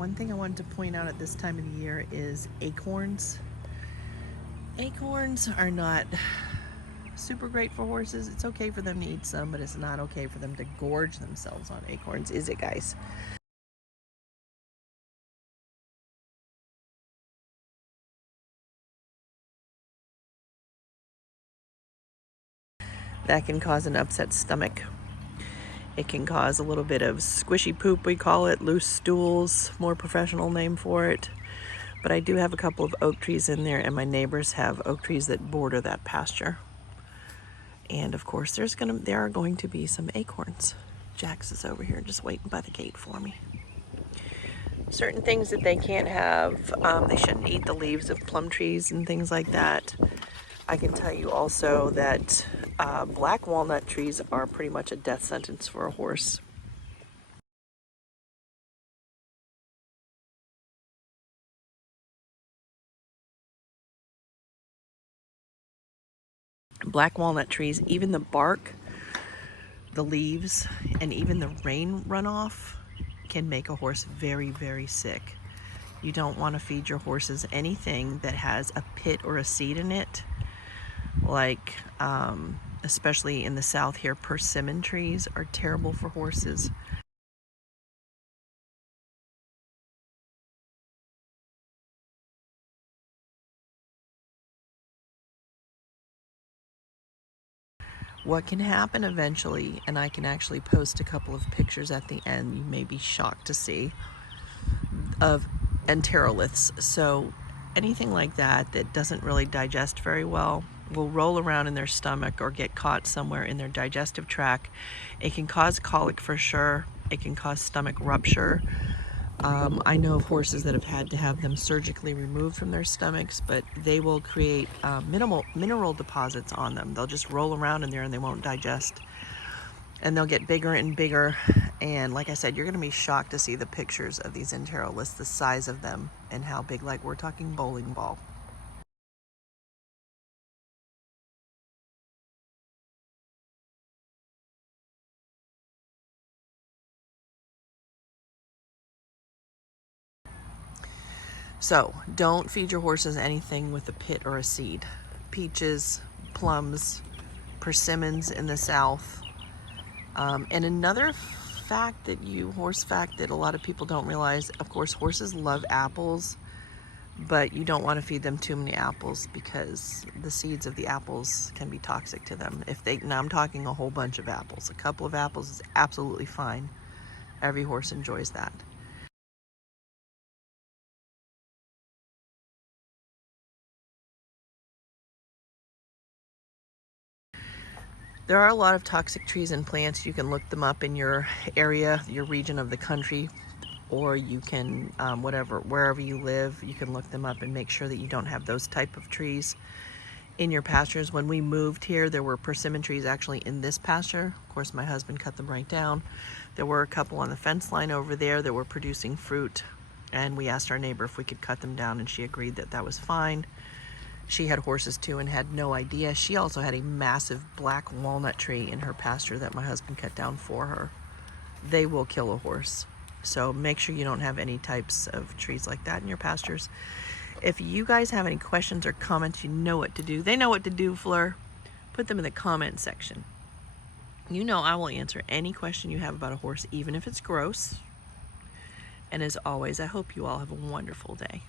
one thing I wanted to point out at this time of the year is acorns. Acorns are not super great for horses. It's okay for them to eat some, but it's not okay for them to gorge themselves on acorns, is it, guys? That can cause an upset stomach. It can cause a little bit of squishy poop, we call it, loose stools, more professional name for it. But I do have a couple of oak trees in there, and my neighbors have oak trees that border that pasture. And of course, there are going to be some acorns. Jax is over here just waiting by the gate for me. Certain things that they can't have, they shouldn't eat the leaves of plum trees and things like that. I can tell you also that black walnut trees are pretty much a death sentence for a horse. Black walnut trees, even the bark, the leaves, and even the rain runoff can make a horse very, very sick. You don't want to feed your horses anything that has a pit or a seed in it, like especially in the south here, persimmon trees are terrible for horses. What can happen eventually, and I can actually post a couple of pictures at the end, you may be shocked to see, of enteroliths. So anything like that that doesn't really digest very well will roll around in their stomach or get caught somewhere in their digestive tract. It can cause colic for sure. It can cause stomach rupture. I know of horses that have had to have them surgically removed from their stomachs, but they will create mineral deposits on them. They'll just roll around in there and they won't digest. And they'll get bigger and bigger. And like I said, you're going to be shocked to see the pictures of these Enteroliths, the size of them, and how big, like we're talking bowling ball. So don't feed your horses anything with a pit or a seed. Peaches, plums, persimmons in the south. And another horse fact that a lot of people don't realize, of course, horses love apples, but you don't want to feed them too many apples because the seeds of the apples can be toxic to them. Now I'm talking a whole bunch of apples. A couple of apples is absolutely fine. Every horse enjoys that. There are a lot of toxic trees and plants. You can look them up in your area, your region of the country, or you can, wherever you live, you can look them up and make sure that you don't have those type of trees in your pastures. When we moved here, there were persimmon trees actually in this pasture. Of course, my husband cut them right down. There were a couple on the fence line over there that were producing fruit, and we asked our neighbor if we could cut them down, and she agreed that that was fine. She had horses too and had no idea. She also had a massive black walnut tree in her pasture that my husband cut down for her. They will kill a horse. So make sure you don't have any types of trees like that in your pastures. If you guys have any questions or comments, you know what to do. They know what to do, Fleur. Put them in the comment section. You know I will answer any question you have about a horse, even if it's gross. And as always, I hope you all have a wonderful day.